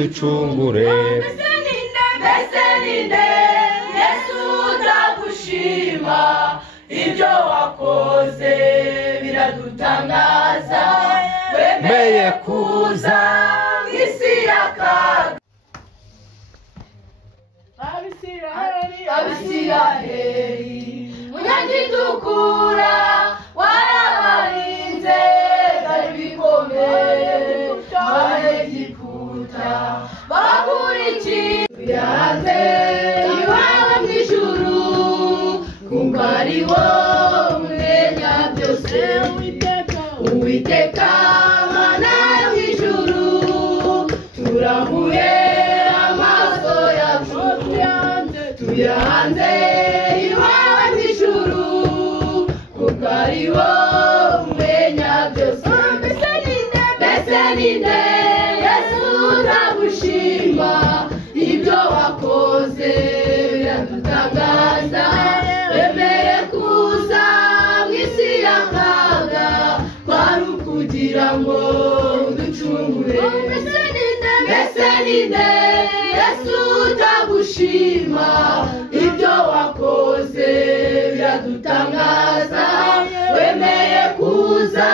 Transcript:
aducungure. Mbese ninde Yesu ndagushima, ibyo wakoze biradutangaza, wemeye kuza isi y'akaga. Abisiraheli munyagitukura warabarinze, byari bikomeye Abanyegiputa bakurikiye hanze iwawe mu ijuru, kuko ari wowe umenya byose. Uwiteka Mana yo mu ijuru, turamuye amaso yacu tuyanze iwawe mu ijuru, kuko ari wowe umenya byose. Mbese ninde Yesu ndagushima, ibyo wakoze biradutangaza, wemeye kuza mu isi y'akaga, kwari ukugira ngo uducungure. Mbese ninde Yesu ndagushima, ibyo wakoze biradutangaza, wemeye kuza